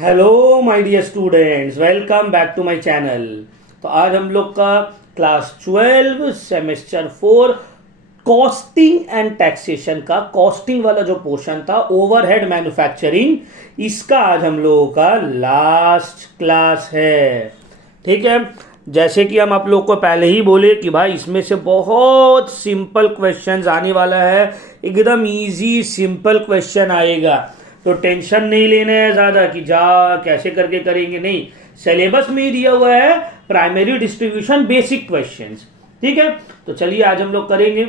Hello my dear students, welcome back to my channel. तो आज हम लोग का class 12 semester 4 costing and taxation का कॉस्टिंग वाला जो पोर्शन था, ओवरहेड मैन्युफैक्चरिंग, इसका आज हम लोगों का लास्ट क्लास है। ठीक है, जैसे कि हम आप लोग को पहले ही बोले कि भाई इसमें से बहुत सिंपल क्वेश्चंस आने वाला है, एकदम इजी सिंपल क्वेश्चन आएगा। तो टेंशन नहीं लेना है ज़्यादा कि जा कैसे करके करेंगे, नहीं। सिलेबस में ही दिया हुआ है प्राइमरी डिस्ट्रीब्यूशन बेसिक क्वेश्चंस। ठीक है, तो चलिए आज हम लोग करेंगे।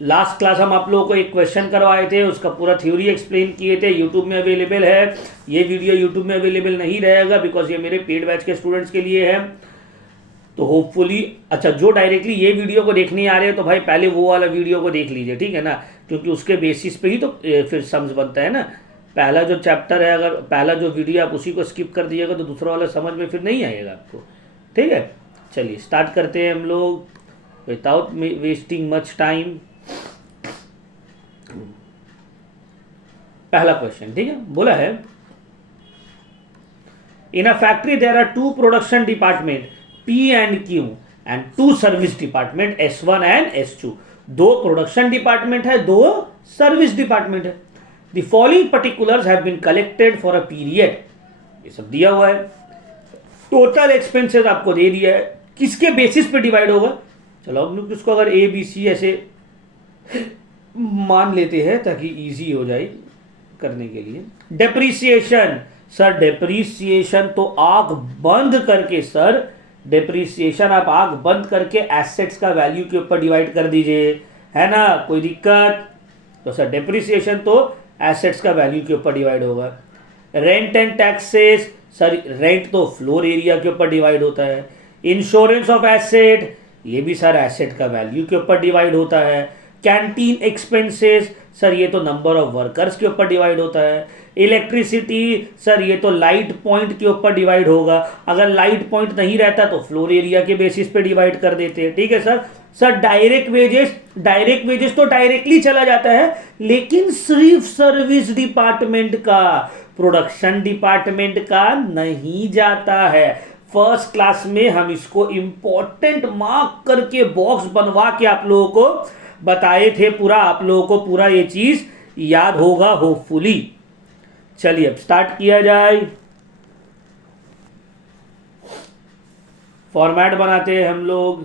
लास्ट क्लास हम आप लोगों को एक क्वेश्चन करवाए थे, उसका पूरा थ्योरी एक्सप्लेन किए थे, यूट्यूब में अवेलेबल है। ये वीडियो यूट्यूब में अवेलेबल नहीं रहेगा बिकॉज ये मेरे पेड बैच के स्टूडेंट्स के लिए है। तो होपफुली, अच्छा, जो डायरेक्टली ये वीडियो को देखने आ रहे हैं तो भाई पहले वो वाला वीडियो को देख लीजिए, ठीक है ना, क्योंकि उसके बेसिस पे ही तो फिर समझ बनता है ना। पहला जो चैप्टर है, अगर पहला जो वीडियो आप उसी को स्किप कर दीजिएगा तो दूसरा वाला समझ में फिर नहीं आएगा आपको। ठीक है, चलिए स्टार्ट करते हैं हम लोग विदाउट वेस्टिंग मच टाइम। पहला क्वेश्चन, ठीक है, बोला है in a factory there are two production department P and Q and two service department S1 and S2। दो प्रोडक्शन डिपार्टमेंट है, दो सर्विस डिपार्टमेंट है। The following particulars have been collected for a period, ये सब दिया हुआ है। Total expenses आपको दे दिया है, किसके बेसिस पे डिवाइड होगा। चलो अब लोग इसको अगर A B C ऐसे मान लेते हैं ताकि इजी हो जाए करने के लिए। डेप्रीसिएशन, सर डेप्रीसिएशन तो आंख बंद करके, सर डेप्रीसिएशन आप आंख बंद करके एसेट्स का वैल्यू के ऊपर डिवाइड कर दीजिए, है ना, कोई दिक्कत। तो सर डेप्रीसिएशन तो एसेट्स का वैल्यू के ऊपर डिवाइड होगा। Rent and taxes, sir rent तो फ्लोर एरिया के ऊपर डिवाइड होता है। इंश्योरेंस ऑफ एसेट, ये भी सर एसेट का वैल्यू के ऊपर डिवाइड होता है। कैंटीन एक्सपेंसेस, सर ये तो नंबर ऑफ वर्कर्स के ऊपर डिवाइड होता है। इलेक्ट्रिसिटी, सर ये तो लाइट पॉइंट के ऊपर डिवाइड होगा, अगर लाइट पॉइंट नहीं रहता तो फ्लोर एरिया के बेसिस पे डिवाइड कर देते हैं। ठीक है सर। सर डायरेक्ट वेजेस तो डायरेक्टली चला जाता है, लेकिन सिर्फ सर्विस डिपार्टमेंट का, प्रोडक्शन डिपार्टमेंट का नहीं जाता है। फर्स्ट क्लास में हम इसको इंपॉर्टेंट मार्क करके बॉक्स बनवा के आप लोगों को बताए थे, पूरा आप लोगों को पूरा ये चीज याद होगा होपफुली। चलिए अब स्टार्ट किया जाए। फॉर्मेट बनाते हैं हम लोग।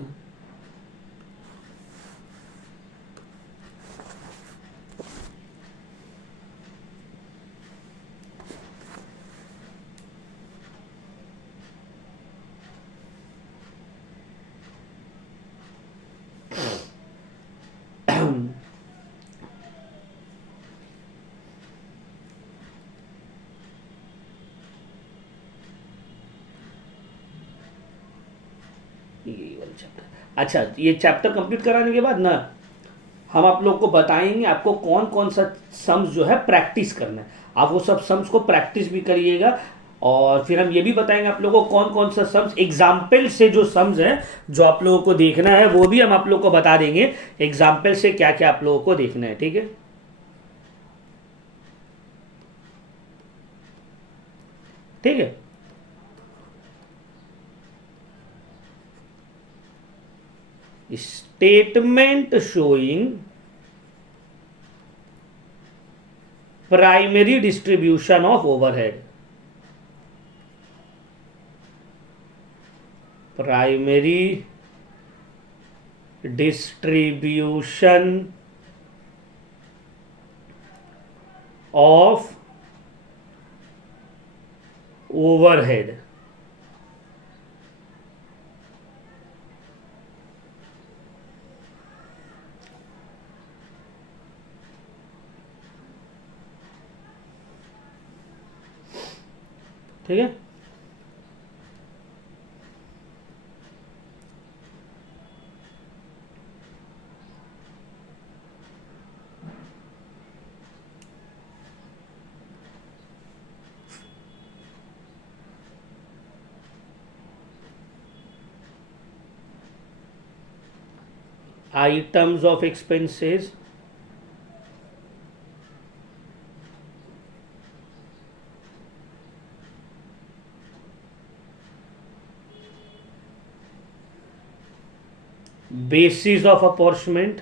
अच्छा, ये चैप्टर कंप्लीट कराने के बाद ना हम आप लोग को बताएंगे आपको कौन कौन सा सम्स जो है प्रैक्टिस करना है। आप वो सब सम्स को प्रैक्टिस भी करिएगा, और फिर हम ये भी बताएंगे आप लोगों को कौन कौन सा सम्स एग्जाम्पल से जो सम्स हैं जो आप लोगों को देखना है वो भी हम आप लोगों को बता देंगे एग्जाम्पल से क्या क्या आप लोगों को देखना है। ठीक है, ठीक है। Statement showing primary distribution of overhead, primary distribution of overhead. ठीक है, items of expenses basis of apportionment,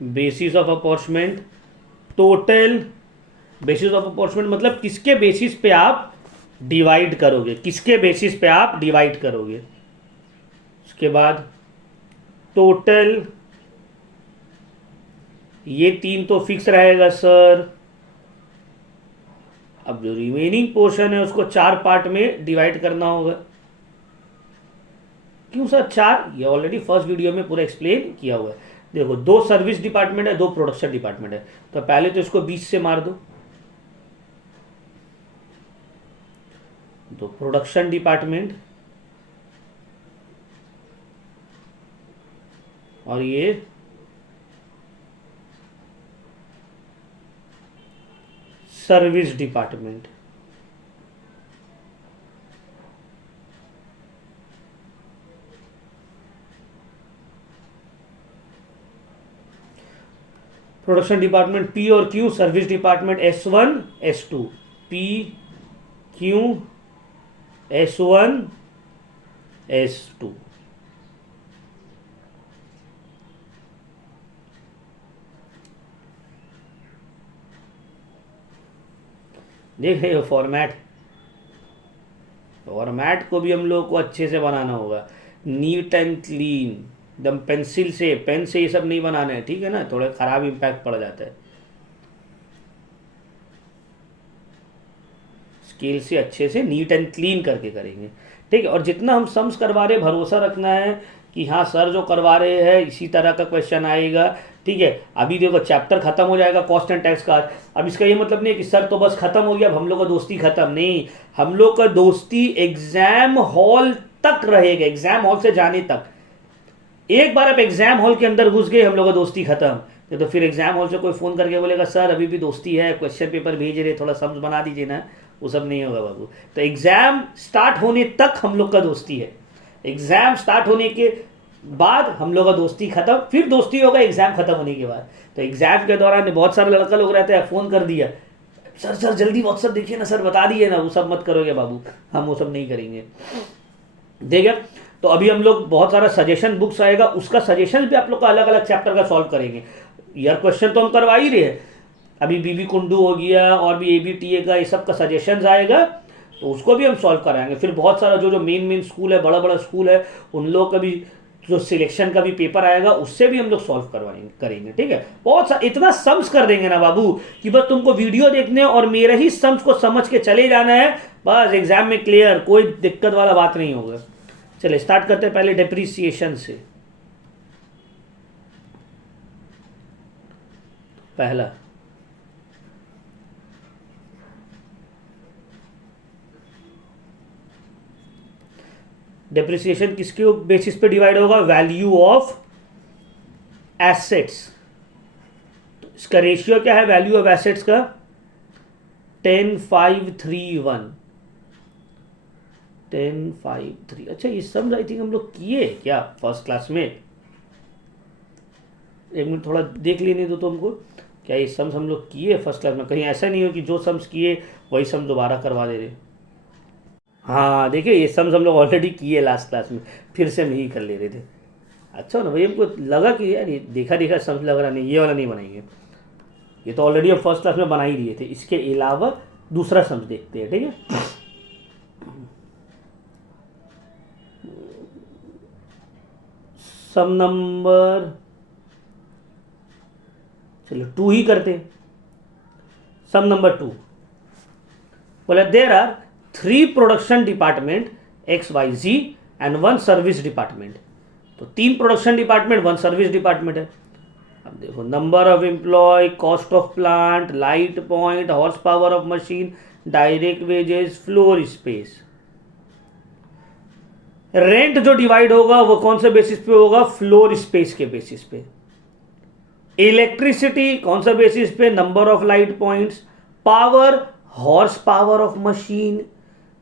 basis of apportionment, total basis of apportionment मतलब किसके बेसिस पे आप डिवाइड करोगे, किसके बेसिस पे आप डिवाइड करोगे। उसके बाद टोटल, ये 3 तो फिक्स रहेगा सर। अब जो रिमेनिंग पोर्शन है उसको 4 पार्ट में डिवाइड करना होगा। क्यों सर 4? ये ऑलरेडी फर्स्ट वीडियो में पूरा एक्सप्लेन किया हुआ है। देखो 2 सर्विस डिपार्टमेंट है, 2 प्रोडक्शन डिपार्टमेंट है, तो पहले तो इसको 20 से मार दो। तो प्रोडक्शन डिपार्टमेंट और ये service department. Production department P और Q, service department S1 S2, P Q S1 S2। देख रहे हो फॉर्मेट, फॉर्मेट को भी हम लोग को अच्छे से बनाना होगा, नीट एंड क्लीन एकदम। पेंसिल से, पेन से ये सब नहीं बनाना है, ठीक है ना, थोड़ा खराब इम्पैक्ट पड़ जाता है। स्केल से अच्छे से नीट एंड क्लीन करके करेंगे, ठीक है। और जितना हम सम्स करवा रहे भरोसा रखना है कि हाँ सर जो करवा रहे हैं इसी तरह का क्वेश्चन आएगा, ठीक है। अभी देखो चैप्टर खत्म हो जाएगा कॉस्ट एंड टैक्स का। अब इसका ये मतलब नहीं है कि सर तो बस खत्म हो गया, अब हम लोग का दोस्ती खत्म, नहीं। हम लोग का दोस्ती एग्जाम हॉल तक रहेगा, एग्जाम हॉल से जाने तक। एक बार आप एग्जाम हॉल के अंदर घुस गए, हम लोग का दोस्ती खत्म। तो फिर एग्जाम हॉल से कोई फोन करके बोलेगा सर अभी भी दोस्ती है, क्वेश्चन पेपर भेज रहे, थोड़ा सम्स बना दीजिए ना, वो सब नहीं होगा बाबू। तो एग्जाम स्टार्ट होने तक हम लोग का दोस्ती है, एग्जाम स्टार्ट होने के बाद हम लोग का दोस्ती खत्म, फिर दोस्ती होगा एग्जाम खत्म होने के बाद। तो एग्जाम के दौरान बहुत सारे लड़का लोग रहते हैं, फोन कर दिया सर सर जल्दी व्हाट्सएप देखिए ना सर, बता दिए ना, वो सब मत करोगे बाबू, हम वो सब नहीं करेंगे, ठीक है। तो अभी हम लोग बहुत सारा सजेशन बुक्स आएगा, उसका सजेशन भी आप लोग का अलग अलग चैप्टर का सॉल्व करेंगे। यार क्वेश्चन तो हम करवा ही रहे हैं, अभी बीबी कुंडू हो गया और भी ABTA का ये सब का सजेशंस आएगा, तो उसको भी हम सॉल्व कराएंगे। फिर बहुत सारा जो मेन स्कूल है, बड़ा बड़ा स्कूल है, उन लोग का भी जो सिलेक्शन का भी पेपर आएगा उससे भी हम लोग सॉल्व करेंगे, ठीक है। बहुत सा इतना सम्स कर देंगे ना बाबू कि बस तुमको वीडियो देखने और मेरे ही सम्स को समझ के चले जाना है, बस एग्जाम में क्लियर, कोई दिक्कत वाला बात नहीं होगा। चलिए स्टार्ट करते हैं पहले डेप्रिसिएशन से। पहला डेप्रिसिएशन किसके बेसिस पे डिवाइड होगा, वैल्यू ऑफ एसेट्स। तो इसका रेशियो क्या है वैल्यू ऑफ एसेट्स का, 10:5:3:1, 10:5:3। अच्छा ये सब आई थिंक हम लोग किए क्या फर्स्ट क्लास में, एक मिनट थोड़ा देख लेने दो तो हमको, क्या ये सम्स हम लोग किए फर्स्ट क्लास में, कहीं ऐसा नहीं हो कि जो सम्स किए वही सम दोबारा करवा दे रहे। हाँ देखिए ये सम्स हम लोग ऑलरेडी किए लास्ट क्लास में, फिर से हम यही कर ले रहे थे। अच्छा ना भाई, हमको लगा कि यार ये देखा देखा सम्स लग रहा, नहीं ये वाला नहीं बनाएंगे, ये तो ऑलरेडी हम फर्स्ट क्लास में बना ही दिए थे। इसके अलावा दूसरा सम्स देखते हैं, ठीक है। सम नंबर चलो 2 ही करते हैं। सम नंबर 2 बोला there are 3 production department XYZ and 1 service department. तो 3 प्रोडक्शन डिपार्टमेंट 1 सर्विस डिपार्टमेंट है। अब देखो number of employ, cost of plant, light point, horse power of machine, direct wages, floor space. Rent जो divide होगा वो कौन से बेसिस पे होगा, फ्लोर स्पेस के बेसिस पे। इलेक्ट्रिसिटी कौन सा बेसिस पे, number of light points. Power, horse power of machine.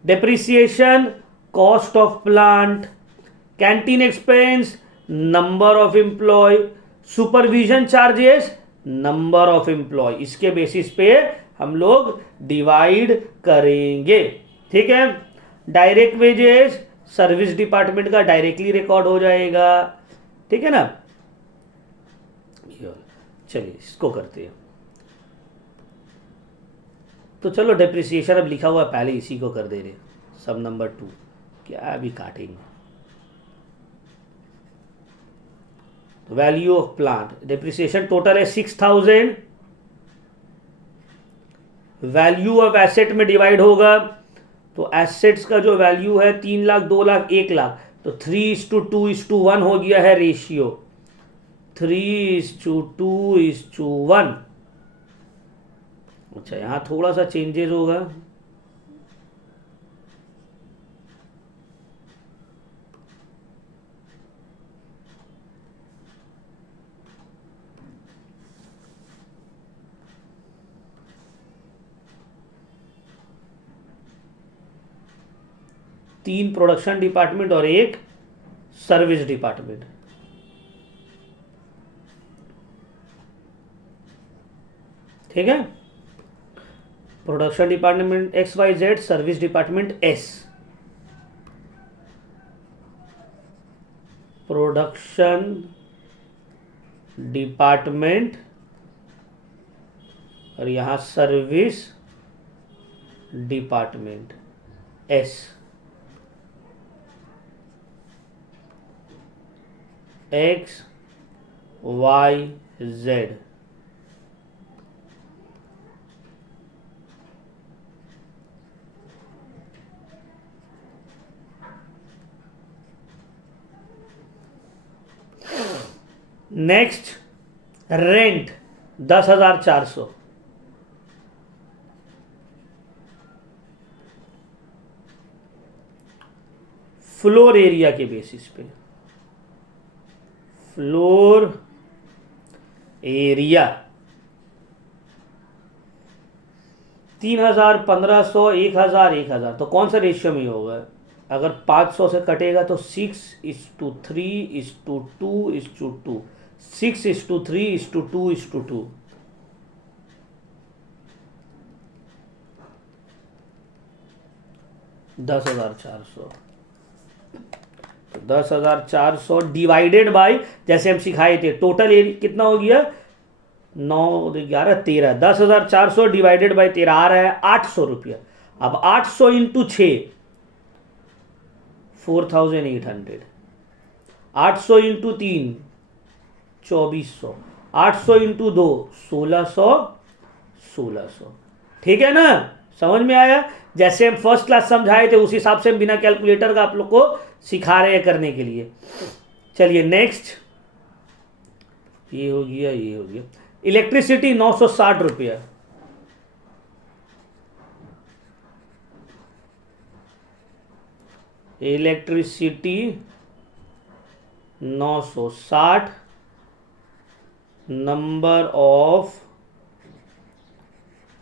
Depreciation, cost of plant. Canteen expense, number of employ. Supervision charges, number of employ, इसके बेसिस पे हम लोग डिवाइड करेंगे। ठीक है। डायरेक्ट वेजेस सर्विस डिपार्टमेंट का डायरेक्टली रिकॉर्ड हो जाएगा। ठीक है ना। चलिए इसको करते हैं। तो चलो डेप्रिसिएशन अब लिखा हुआ है, पहले इसी को कर दे रहे, सब नंबर 2, क्या अभी काटेंगे। Value of plant depreciation total है 6000, वैल्यू ऑफ एसेट में डिवाइड होगा, तो एसेट्स का जो वैल्यू है 3 लाख, 2 लाख, 1 लाख, तो 3:2:1 हो गया है रेशियो, 3:2:1। अच्छा यहां थोड़ा सा चेंजेस होगा, तीन प्रोडक्शन डिपार्टमेंट और एक सर्विस डिपार्टमेंट। ठीक है। Production department XYZ, service department S। Production department और यहां service department S। XYZ। Next rent 10,400, floor area के बेसिस पे, फ्लोर एरिया 3,000, 1,500, 1,000, 1,000, तो कौन सा रेशियो में होगा। अगर 500 से कटेगा तो 6:3:2:2, 6:3:2:2, 10,400, 10,400 डिवाइडेड बाय, जैसे हम सिखाए थे, टोटल एरिया कितना हो गया, 9, 11, 13, 10,400 डिवाइडेड बाय 13 आ रहा है 800 रुपया। अब 800 इंटू 6 4,800, 800 इंटू 3 2,400, 800 इंटू 2 1,600, 1,600। ठीक है ना, समझ में आया। जैसे हम फर्स्ट क्लास समझाए थे उस हिसाब से हम बिना कैलकुलेटर का आप लोग को सिखा रहे हैं करने के लिए। चलिए नेक्स्ट, ये हो गया, ये हो गया। इलेक्ट्रिसिटी 960 रुपया, electricity 960, number of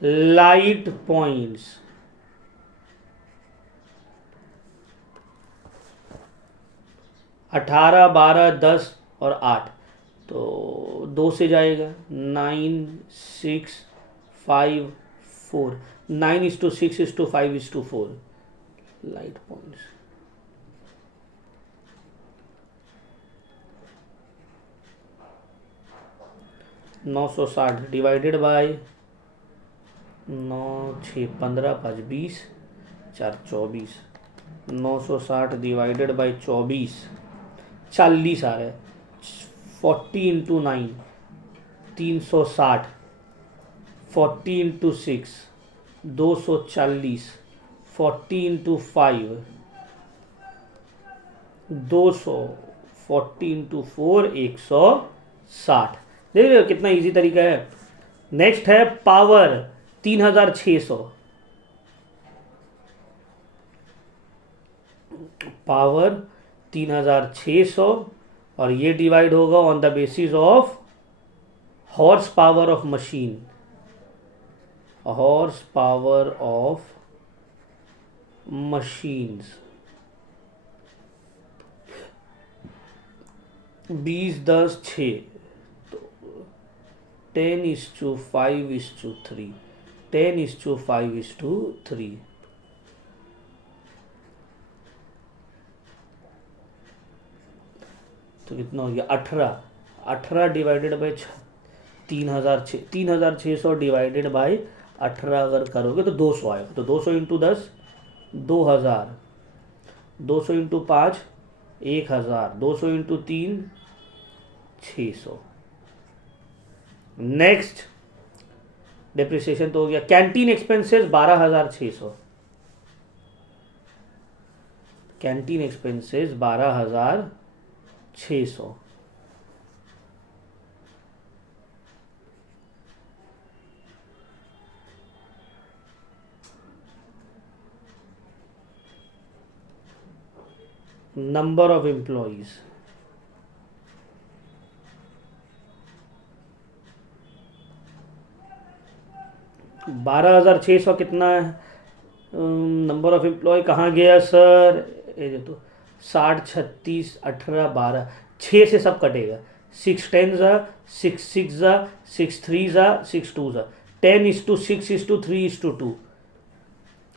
light points 18, 12, 10 और 8, तो 2 से जाएगा, 9, 6, 5, 4, 9:6:5:4 लाइट पॉइंट्स। नौ सौ साठ डिवाइडेड बाय 9, 6, 15, 5, 20, 4, 24, 960 डिवाइडेड बाई 24, 40 आ रहा है। 40 इंटू 9 360, 40 इंटू 6 240, 40 इंटू 5 200, 40 इंटू 4 160। देख रहे हो कितना इजी तरीका है। नेक्स्ट है पावर 3,600, पावर 3,600 और ये डिवाइड होगा on the basis of horse power of machine, horse power of machines. 20, 10, 6 10:5:3, 10:5:3। तो कितना हो गया 18, 18 डिवाइडेड बाई 3,600 डिवाइडेड बाई 18 अगर करोगे तो 200 आएगा। तो 200 into 10 2,000, 200 into 5 1,000, 200 into 3 600। Next depreciation तो हो गया। Canteen expenses 12,600, canteen expenses 12,600। Number of employees 12,600 कितना है? नंबर ऑफ एम्प्लॉय कहाँ गया सर? ये तो 60 36 18 12, 6 से सब कटेगा। 6 10 ज़ा, 6 6 ज़ा, 6 3 ज़ा, 6 2 ज़ा, 10:6:3:2।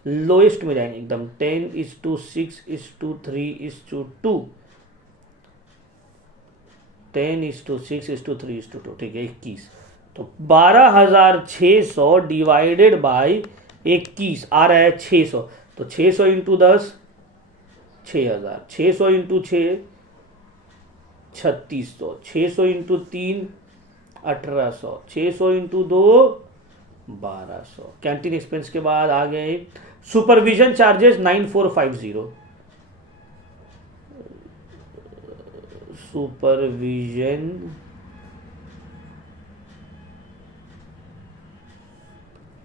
लोएस्ट में जाएंगे एकदम, 10:6:3:2, 10:6:3:2। ठीक है 21। तो 12,600 डिवाइडेड बाई 21 आ रहा है 600। तो 600 into 10 6,000, 600 into 6 3600, 600 into 3 1800, 600 into 2 1200। Canteen expense के बाद आ गए सुपरविजन चार्जेस 9450, सुपरविजन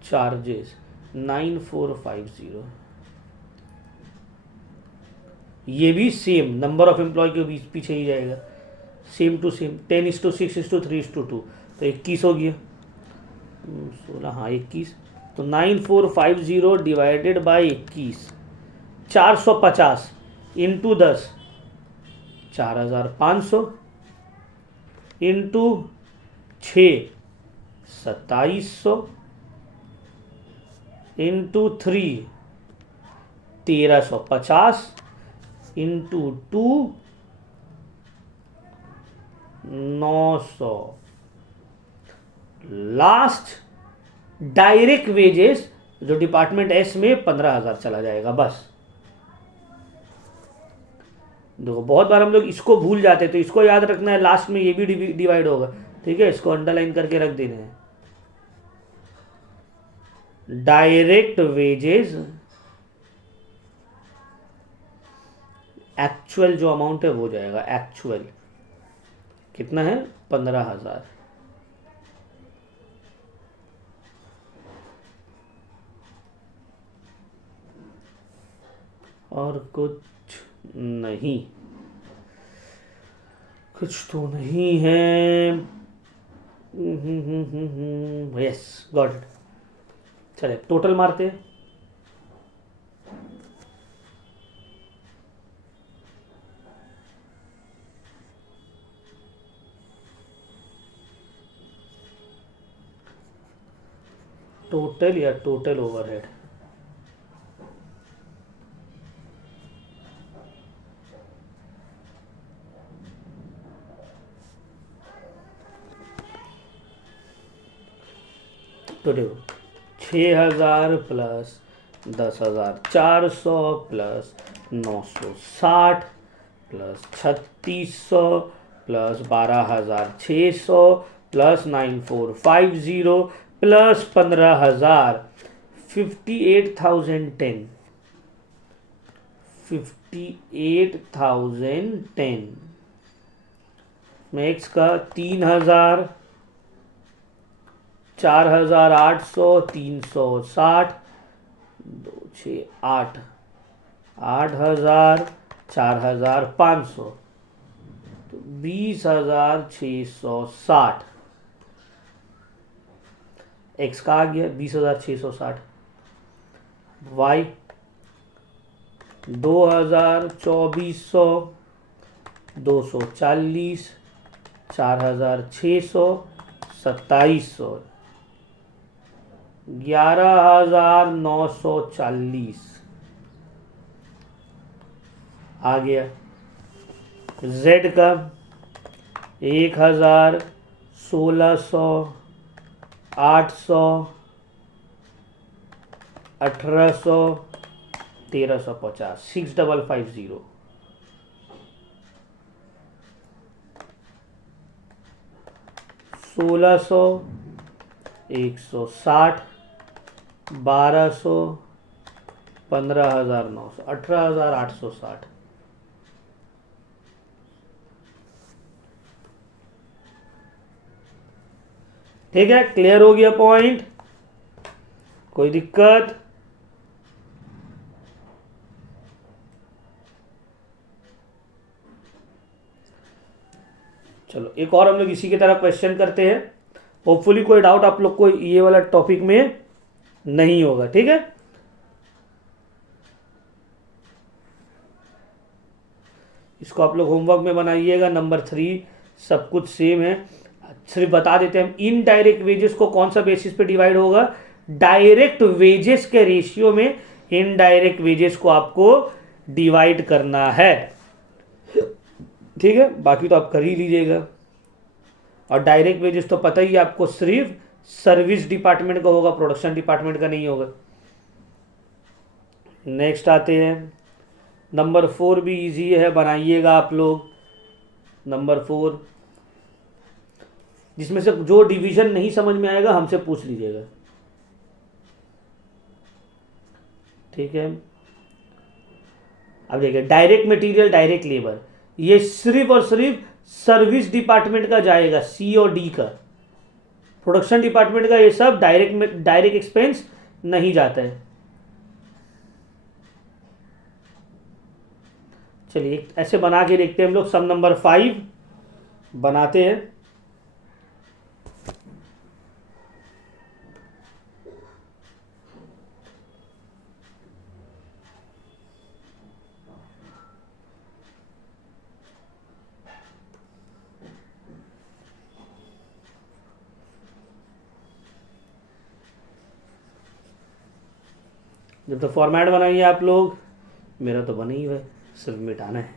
चार्जेस 9450। ये भी सेम नंबर ऑफ एम्प्लॉय के बीच पीछे ही जाएगा, सेम टू सेम 10:6:3:2। तो 21 हो गया 16, हाँ 21। तो 9450 divided by 21, 450 into 10 4,500 into 6 2700 into 3 1350 into 2 900। Last direct wages जो डिपार्टमेंट एस में 15,000 चला जाएगा बस। देखो बहुत बार हम लोग इसको भूल जाते हैं, तो इसको याद रखना है, लास्ट में ये भी डिवाइड होगा। ठीक है, इसको अंडरलाइन करके रख देने हैं। डायरेक्ट वेजेस एक्चुअल जो अमाउंट है वो जाएगा, एक्चुअल कितना है 15,000। और कुछ नहीं, कुछ तो नहीं है। Yes got it. चले टोटल मारते हैं। टोटल या टोटल ओवरहेड, तो देखो 6,000 plus 10,000 400 plus 960 plus 3,600 plus 12,600 plus 9450 plus 15,000 58,010, 58,010 max का 3,000 4,800 360 2 6 8 8,000 4,500 तो 20,660। एक्स का आ गया 20,660। वाई 2,2400 240 4,600 2700, 11,940 आ गया। Z का 1,000, 1,600, 800, 1,800, 1,350, 6,550। 1,600, 160, 1,200, 15,900, 18,860। ठीक है, क्लियर हो गया पॉइंट? कोई दिक्कत? चलो एक और हम लोग इसी की तरह क्वेश्चन करते हैं। होपफुली कोई डाउट आप लोग को ये वाला टॉपिक में नहीं होगा। ठीक है, इसको आप लोग होमवर्क में बनाइएगा। नंबर 3 सब कुछ सेम है। सिर्फ बता देते हैं हम, इनडायरेक्ट वेजेस को कौन सा बेसिस पे डिवाइड होगा? डायरेक्ट वेजेस के रेशियो में इनडायरेक्ट वेजेस को आपको डिवाइड करना है। ठीक है, बाकी तो आप कर ही लीजिएगा। और डायरेक्ट वेजेस तो पता ही आपको सिर्फ सर्विस डिपार्टमेंट का होगा, प्रोडक्शन डिपार्टमेंट का नहीं होगा। नेक्स्ट आते हैं, नंबर 4 भी इजी है, बनाइएगा आप लोग। नंबर 4, जिसमें से जो डिवीजन नहीं समझ में आएगा हमसे पूछ लीजिएगा। ठीक है, अब देखिए, डायरेक्ट मटेरियल, डायरेक्ट लेबर, ये सिर्फ और सिर्फ सर्विस डिपार्टमेंट का जाएगा, सी और डी का। प्रोडक्शन डिपार्टमेंट का ये सब डायरेक्ट एक्सपेंस नहीं जाता है। चलिए ऐसे बना के देखते हैं हम लोग। सम नंबर 5 बनाते हैं। जब तो फॉर्मेट बनाइए आप लोग, मेरा तो बना ही है, सिर्फ मिटाना है।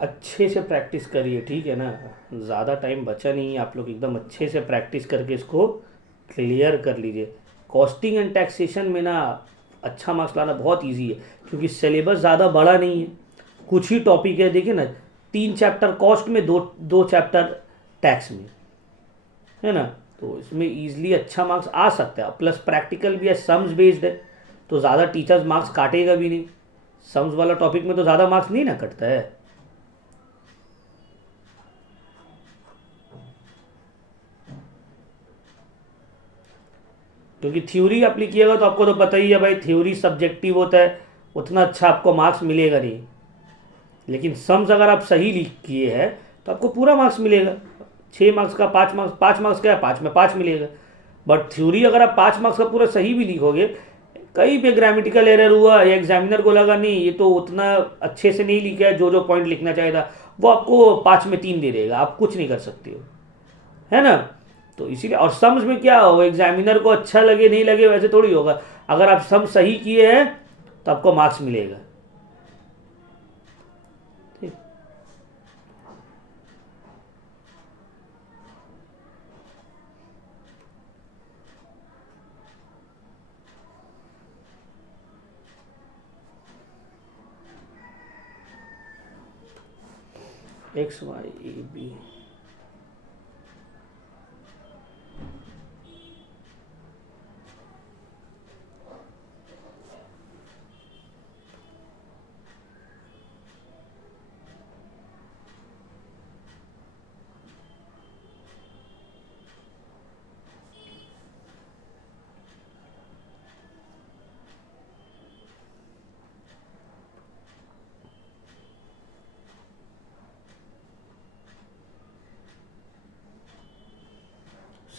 अच्छे से प्रैक्टिस करिए, ठीक है ना? ज़्यादा टाइम बचा नहीं है, आप लोग एकदम अच्छे से प्रैक्टिस करके इसको क्लियर कर लीजिए। कॉस्टिंग एंड टैक्सेशन में ना अच्छा मार्क्स लाना बहुत इजी है, क्योंकि सिलेबस ज़्यादा बड़ा नहीं है, कुछ ही टॉपिक है। देखिए ना, 3 चैप्टर कॉस्ट में, दो चैप्टर टैक्स में, है ना? तो इसमें ईजिली अच्छा मार्क्स आ सकता है। प्लस प्रैक्टिकल भी है, सम्स बेस्ड है, तो ज़्यादा टीचर्स मार्क्स काटेगा भी नहीं। सम्स वाला टॉपिक में तो ज़्यादा मार्क्स नहीं ना कटता है। क्योंकि थ्योरी आप लिखिएगा तो आपको तो पता ही है भाई, थ्योरी सब्जेक्टिव होता है, उतना अच्छा आपको मार्क्स मिलेगा नहीं। लेकिन सम्स अगर आप सही लिख किए हैं तो आपको पूरा मार्क्स मिलेगा। 6 मार्क्स का 5 मार्क्स का है, 5 में 5 मिलेगा। बट थ्योरी अगर आप 5 मार्क्स का पूरा सही भी लिखोगे, कहीं पे ग्रामेटिकल एरर हुआ या एग्जामिनर को लगा नहीं ये तो उतना अच्छे से नहीं लिखा है, जो पॉइंट लिखना चाहिए था, वो आपको 5 में 3 दे देगा, आप कुछ नहीं कर सकते हो, है ना? तो इसीलिए, और सम्स में क्या हो, एग्जामिनर को अच्छा लगे नहीं लगे वैसे थोड़ी होगा। अगर आप सम सही किए हैं तो आपको मार्क्स मिलेगा। ठीक, X Y A B,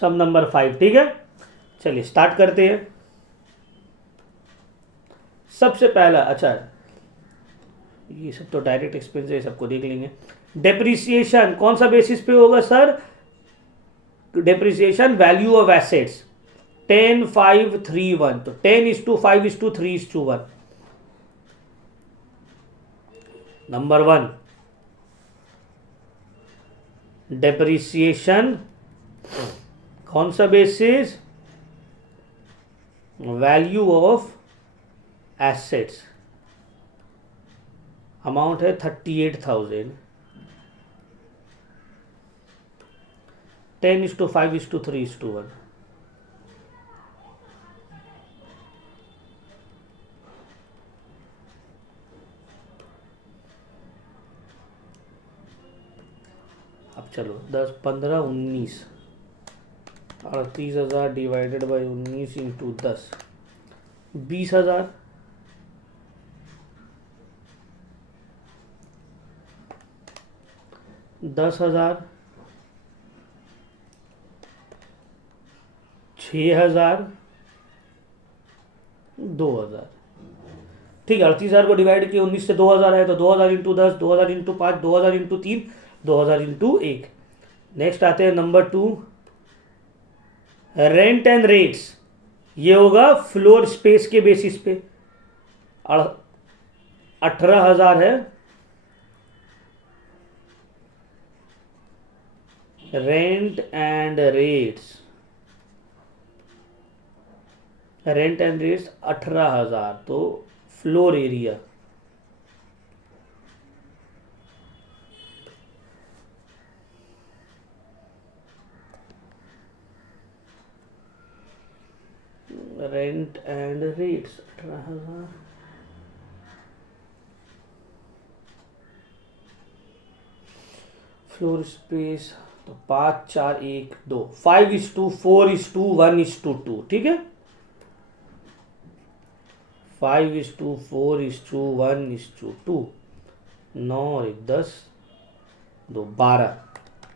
sum number 5। ठीक है, चलिए स्टार्ट करते हैं। सबसे पहला, अच्छा ये सब तो डायरेक्ट एक्सपेंस है, सबको देख लेंगे। डेप्रिसिएशन कौन सा बेसिस पे होगा sir? Depreciation value of assets 10 5 3 1, तो 10:5:3:1। नंबर 1 डेप्रिसिएशन कौन सा basis? Value of assets, amount है 38,000, 10:5:3:1। अब चलो 10 15 19, 38,000 डिवाइडेड बाई 19 इंटू 10, 20,000। 10,000, 6,000, 2,000। ठीक है, 38,000 को डिवाइड किया 19 से 2,000 है, तो 2,000 into 10, 2,000 into 5, 2,000 into 3, 2,000 into 1। Next आते हैं नंबर 2, रेंट एंड रेट्स। ये होगा फ्लोर स्पेस के बेसिस पे। 18,000 है rent and rates, rent and rates 18,000, तो floor area rent and rates 18,000, floor space तो 5 4 1 2, 5:4:1:2, ठीक है, 5:4:1:2, 9 और 1 10, 2 12,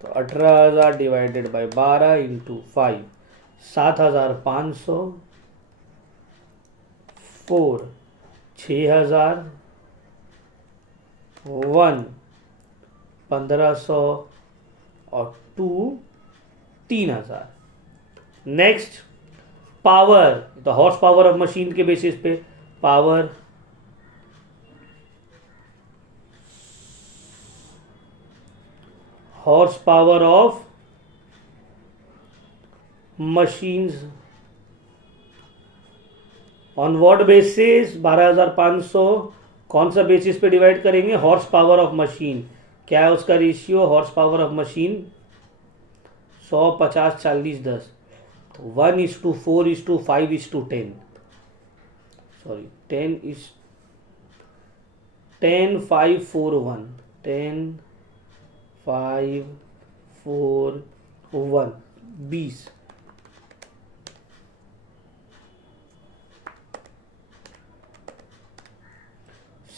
तो 18,000 डिवाइडेड बाई 12 इंटू 5, 7,500, 4 6,000, 1 1,500 और 2 3,000। नेक्स्ट पावर, तो हॉर्स पावर ऑफ मशीन के बेसिस पे power horse power of machines on what basis? 12,500। कौन सा बेसिस पे डिवाइड करेंगे? Horse power of machine. क्या है उसका ratio? Horse power of machine 100 50 40 10, तो 1:4:5:10, सॉरी 10 5 4 1, 10 5 4 1, 20।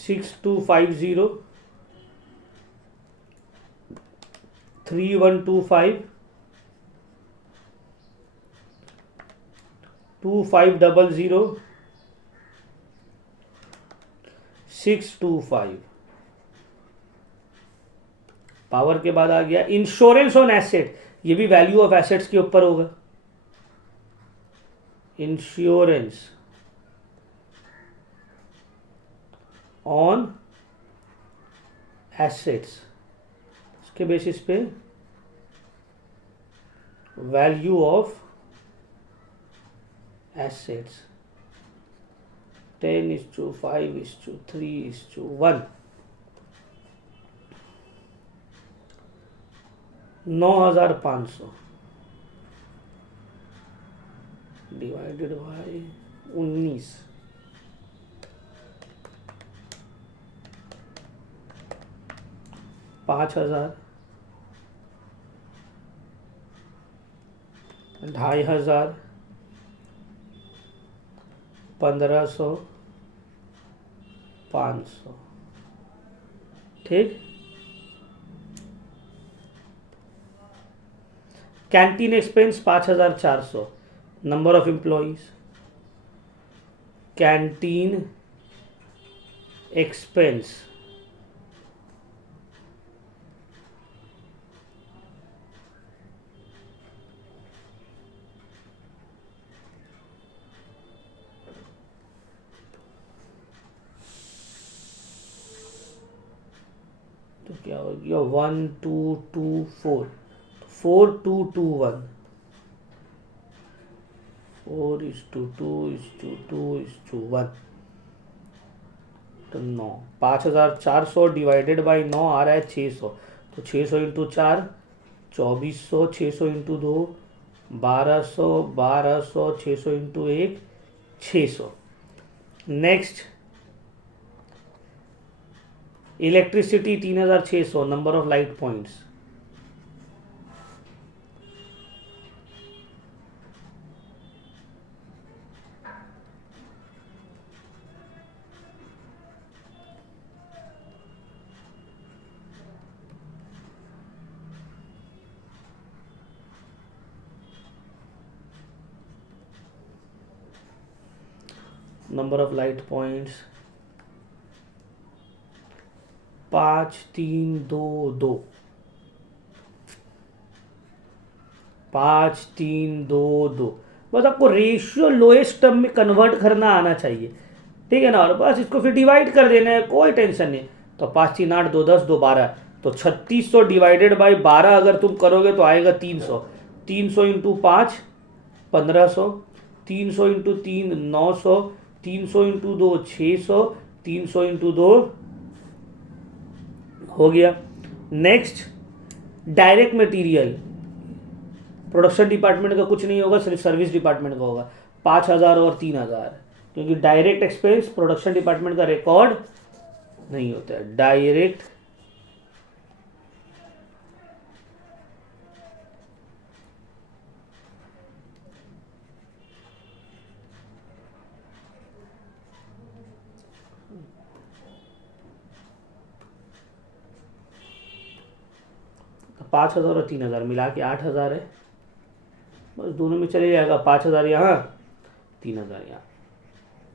6250, 3125, 2500, 625। पावर के बाद आ गया इंश्योरेंस ऑन एसेट, ये भी वैल्यू ऑफ एसेट्स के ऊपर होगा। इंश्योरेंस ऑन एसेट्स, उसके बेसिस पे value of assets 10:5:3:1, 9,500 divided by 19, 5,000, 2,500, 1,500, 500। ठीक। Canteen expense 5,400। Number of employees canteen expense तो क्या हो गया 1224 4221 4:2:2:1 तो 9 5400 डिवाइडेड बाई 9 आ रहा है 600 तो 600 into 4 2400 600 into 2 1200 1200 600 into 1 600 next electricity 3600 number of light points number of light points 5322 5322 बस आपको रेशियो लोएस्ट टर्म में कन्वर्ट करना आना चाहिए, ठीक है ना। और बस इसको फिर डिवाइड कर देना है, कोई टेंशन नहीं। तो 5×3 = 8 2 10 2 12 तो 3600 डिवाइडेड बाई 12 अगर तुम करोगे तो आएगा 300 300 इंटू 5 1500 300 इंटू 3 900 300 इंटू 2 600 300 इंटू 2 हो गया। Next direct material production department का कुछ नहीं होगा, सिर्फ सर्विस डिपार्टमेंट का होगा 5000 और 3000 क्योंकि डायरेक्ट एक्सपेंस प्रोडक्शन डिपार्टमेंट का रिकॉर्ड नहीं होता है। डायरेक्ट तो 5000 और 3000 मिला के 8000 है, बस दोनों में चले जाएगा 5000 यहाँ 3000 यहाँ।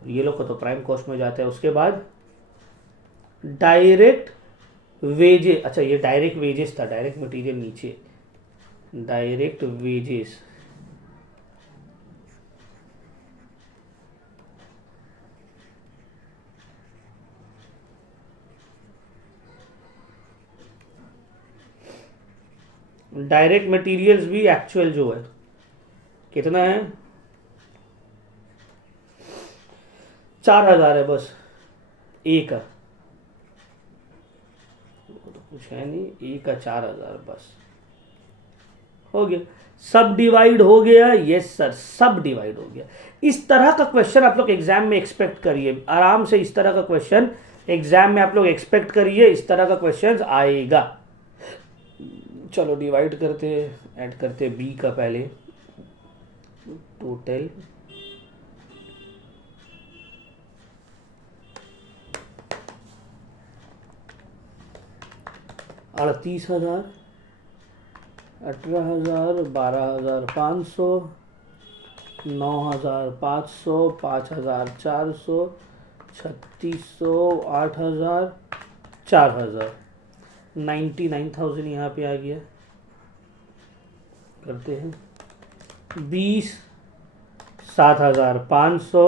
ये लोग को तो प्राइम कॉस्ट में जाता है। उसके बाद डायरेक्ट वेजेस, अच्छा ये डायरेक्ट वेजेस था, डायरेक्ट मटेरियल नीचे डायरेक्ट वेजेस डायरेक्ट मटेरियल्स भी एक्चुअल जो है कितना है 4000 है बस एक का, तो कुछ है नहीं, एक का 4000 बस हो गया। सब डिवाइड हो गया, यस सर सब डिवाइड हो गया। इस तरह का क्वेश्चन आप लोग एग्जाम में एक्सपेक्ट करिए, आराम से इस तरह का क्वेश्चन एग्जाम में आप लोग एक्सपेक्ट करिए, इस तरह का क्वेश्चन आएगा। चलो डिवाइड करते ऐड करते बी का पहले टोटल 38,000 18,000 12,500 9,500 5,400 3,600 8,000 4,000 99,000 यहाँ पे आ गया। करते हैं 20 7,500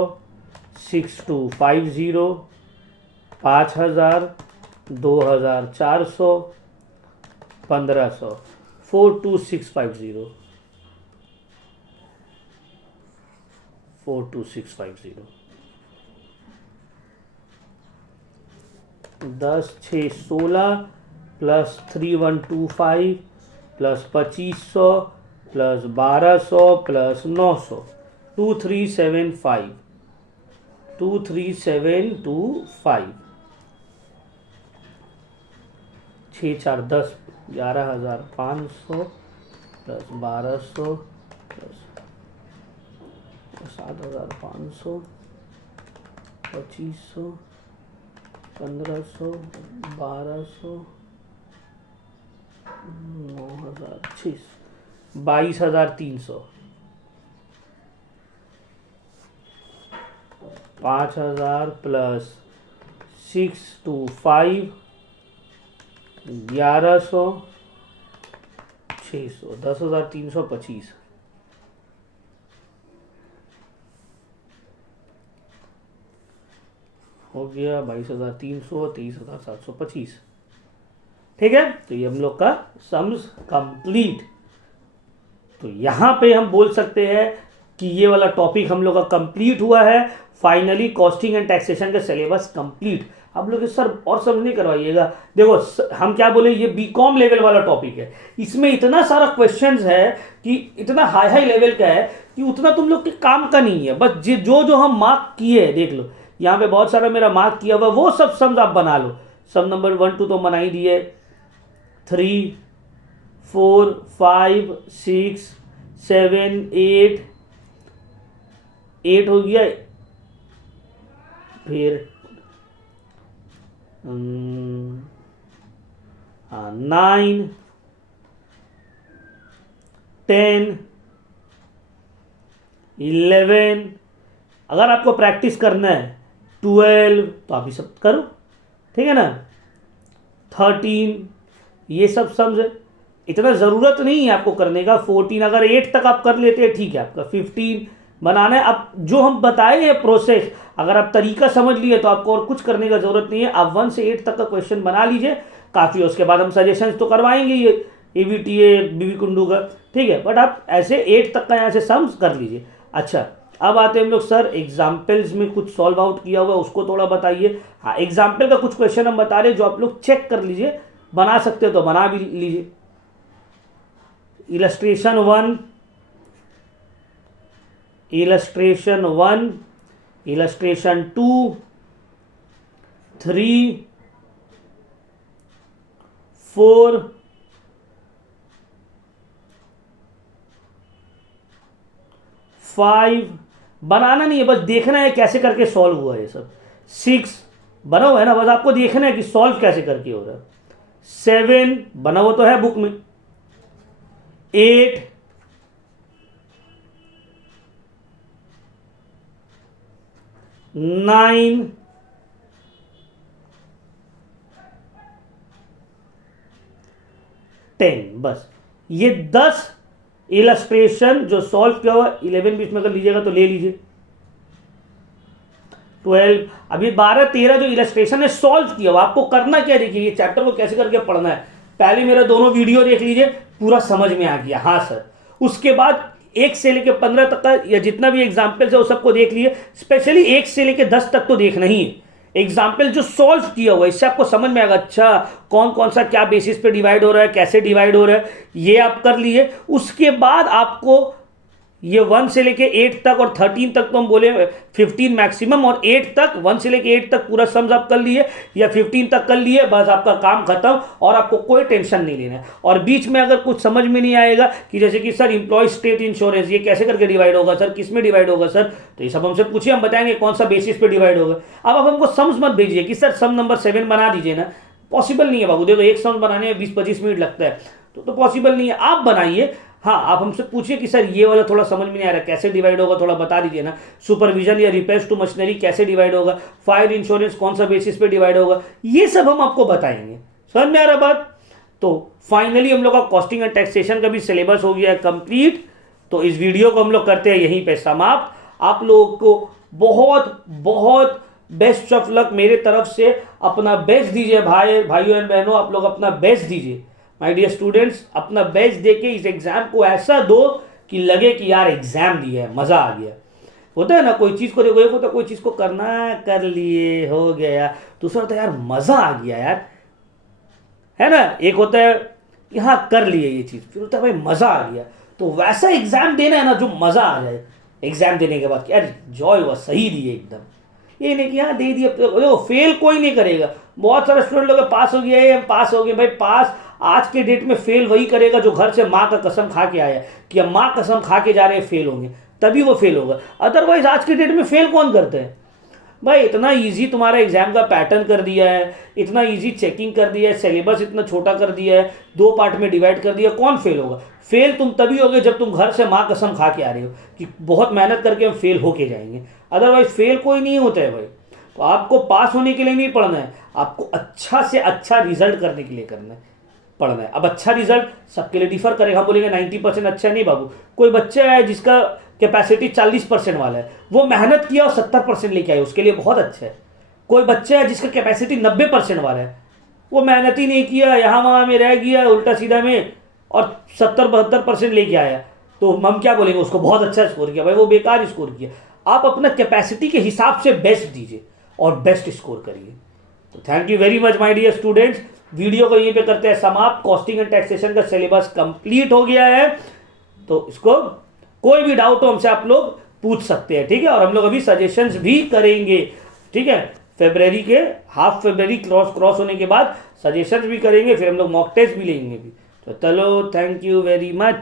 6250 5,000 2,400 1,500 42650 42650 10 6 16 plus 3125 plus 2500 plus 1200 plus 900 2375 23725 6 4 10 11,500 plus 1200 plus 7,500 2500 1500 1200 9,600 22,300 5,000 plus 625 1100 600 10,325 हो गया 22,300 23,725। ठीक है, तो ये हम लोग का सम्स कंप्लीट। तो यहाँ पे हम बोल सकते हैं कि ये वाला टॉपिक हम लोग का कंप्लीट हुआ है। फाइनली कॉस्टिंग एंड टैक्सेशन का सिलेबस कंप्लीट। आप लोग सर और समझ नहीं करवाइएगा, देखो हम क्या बोले, ये बीकॉम लेवल वाला टॉपिक है, इसमें इतना सारा क्वेश्चंस है कि इतना हाई हाई लेवल का है कि उतना तुम लोग के काम का नहीं है। बस जो जो हम मार्क किए, देख लो यहाँ पे बहुत सारा मेरा मार्क किया हुआ, वो सब सम्स आप बना लो। सम नंबर 1 2 तो बना ही दिए, 3 4 5 6 7 8 हो गया, फिर 9 10 11। अगर आपको प्रैक्टिस करना है 12 तो आप ये सब करो, ठीक है ना। 13, ये सब समझ, इतना ज़रूरत नहीं है आपको करने का। 14, अगर 8 तक आप कर लेते हैं ठीक है, आपका 15 बनाना है। अब जो हम बताए हैं प्रोसेस, अगर आप तरीका समझ लिए तो आपको और कुछ करने का ज़रूरत नहीं है। आप 1 से 8 तक का क्वेश्चन बना लीजिए, काफ़ी है। उसके बाद हम सजेशंस तो करवाएंगे ये AVTA बीवी कुंडू का, ठीक है, बट आप ऐसे 8 तक का यहाँ से सम्स कर लीजिए। अच्छा, अब आते हैं हम लोग, सर एग्जाम्पल्स में कुछ सॉल्व आउट किया हुआ है उसको थोड़ा बताइए। हाँ, एग्जाम्पल का कुछ क्वेश्चन हम बता रहे हैं जो आप लोग चेक कर लीजिए, बना सकते हो तो बना भी लीजिए। इलस्ट्रेशन 1, इलस्ट्रेशन 1, इलस्ट्रेशन 2, 3, 4, 5, बनाना नहीं है, बस देखना है कैसे करके सॉल्व हुआ है। ये सब 6 बना हुआ है ना, बस आपको देखना है कि सॉल्व कैसे करके हो रहा है। 7 बना हुआ तो है बुक में। 8, 9, 10, बस ये 10 इलस्ट्रेशन जो सॉल्व किया हुआ। 11 बीच में अगर लीजिएगा तो ले लीजिए। 12, अभी 12 13 जो इलस्ट्रेशन है सॉल्व किया हुआ। आपको करना क्या, देखिए ये चैप्टर को कैसे करके पढ़ना है। पहले मेरा दोनों वीडियो देख लीजिए, पूरा समझ में आ गया, हाँ सर। उसके बाद 1 से लेकर 15 तक का या जितना भी एग्जाम्पल्स है वो सबको देख लिए। स्पेशली 1 से लेकर 10 तक तो देखना ही है। एग्जाम्पल जो सॉल्व किया हुआ है, इससे आपको समझ में आएगा अच्छा कौन कौन सा क्या बेसिस पे डिवाइड हो रहा है, कैसे डिवाइड हो रहा है, ये आप कर लिए। उसके बाद आपको ये 1 से लेके 8 तक और 13 तक तो हम बोले 15 मैक्सिमम, और 8 तक 1 से लेके 8 तक पूरा सम्स आप कर लिए या 15 तक कर लिए, बस आपका काम खत्म और आपको कोई टेंशन नहीं लेना है। और बीच में अगर कुछ समझ में नहीं आएगा कि जैसे कि सर एम्प्लॉय स्टेट इंश्योरेंस ये कैसे करके डिवाइड होगा सर, किस में डिवाइड होगा सर, तो ये सब हमसे पूछिए, हम बताएंगे कौन सा बेसिस पे डिवाइड होगा। अब आप हमको सम्स मत भेजिए कि सर सम नंबर 7 बना दीजिए ना, पॉसिबल नहीं है बाबू। देखो एक सम्स बनाने में 20-25 मिनट लगता है, तो पॉसिबल नहीं है। आप बनाइए, हाँ आप हमसे पूछिए कि सर ये वाला थोड़ा समझ में नहीं आ रहा, कैसे डिवाइड होगा थोड़ा बता दीजिए ना। सुपरविजन या रिपेयर्स टू मशीनरी कैसे डिवाइड होगा, फायर इंश्योरेंस कौन सा बेसिस पे डिवाइड होगा, ये सब हम आपको बताएंगे। समझ में आ रहा बात। तो फाइनली हम लोग का कॉस्टिंग एंड टैक्सेशन का भी सिलेबस हो गया कंप्लीट। तो इस वीडियो को हम लोग करते हैं यहीं पे समाप्त। आप लोगों को बहुत बहुत बेस्ट ऑफ लक मेरे तरफ से। अपना बेस्ट दीजिए भाइयों एंड बहनों, आप लोग अपना बेस्ट दीजिए। माय डियर स्टूडेंट्स, अपना बेस्ट देके इस एग्जाम को ऐसा दो कि लगे कि यार एग्जाम दिया है, मजा आ गया। होता है ना कोई चीज को, देखो एक होता है कोई चीज को करना, कर लिए हो गया, दूसरा होता है यार मजा आ गया यार, है ना। एक होता है कि हाँ कर लिए ये चीज, फिर होता है भाई मजा आ गया। तो वैसा एग्जाम देना है ना जो मजा आ जाए एग्जाम देने के बाद कि यार जॉय हुआ, सही दिए एकदम। ये नहीं कि हाँ दे दिया, देखो फेल कोई नहीं करेगा। बहुत सारे स्टूडेंट लोग पास हो गया है, पास हो गए। भाई पास आज के डेट में फेल वही करेगा जो घर से माँ का कसम खा के आया कि अब माँ कसम खा के जा रहे हैं फेल होंगे, तभी वो फेल होगा। अदरवाइज आज के डेट में फेल कौन करते हैं भाई। इतना इजी तुम्हारा एग्जाम का पैटर्न कर दिया है, इतना इजी चेकिंग कर दिया है, सिलेबस इतना छोटा कर दिया है, 2 पार्ट में डिवाइड कर दिया, कौन फेल होगा। फेल तुम तभी होगे जब तुम घर से माँ कसम खा के आ रहे हो कि बहुत मेहनत करके हम फेल होके जाएंगे। अदरवाइज फेल कोई नहीं होता है भाई। तो आपको पास होने के लिए नहीं पढ़ना है, आपको अच्छा से अच्छा रिजल्ट करने के लिए करना है, पढ़ना है। अब अच्छा रिजल्ट सबके लिए डिफर करेगा। हम बोलेंगे 90% अच्छा नहीं बाबू, कोई बच्चा है जिसका कैपेसिटी 40% वाला है, वो मेहनत किया और 70% लेके आए, उसके लिए बहुत अच्छा है। कोई बच्चा है जिसका कैपेसिटी 90% वाला है, वो मेहनत ही नहीं किया, यहाँ वहाँ में रह गया उल्टा सीधा में और 70-72% लेके आया, तो हम क्या बोलेंगे, उसको बहुत अच्छा स्कोर किया। भाई वो बेकार स्कोर किया। आप अपना कैपेसिटी के हिसाब से बेस्ट दीजिए और बेस्ट स्कोर करिए। तो thank you very much my dear students. Video को यहीं पे करते हैं समाप्त। कॉस्टिंग एंड टैक्सेशन का सिलेबस कंप्लीट हो गया है, तो इसको कोई भी डाउट हो हमसे आप लोग पूछ सकते हैं, ठीक है। और हम लोग अभी सजेशंस भी करेंगे, ठीक है। फरवरी के हाफ फरवरी क्रॉस होने के बाद सजेशंस भी करेंगे, फिर हम लोग मॉक टेस्ट भी लेंगे भी। तो चलो, थैंक यू वेरी मच।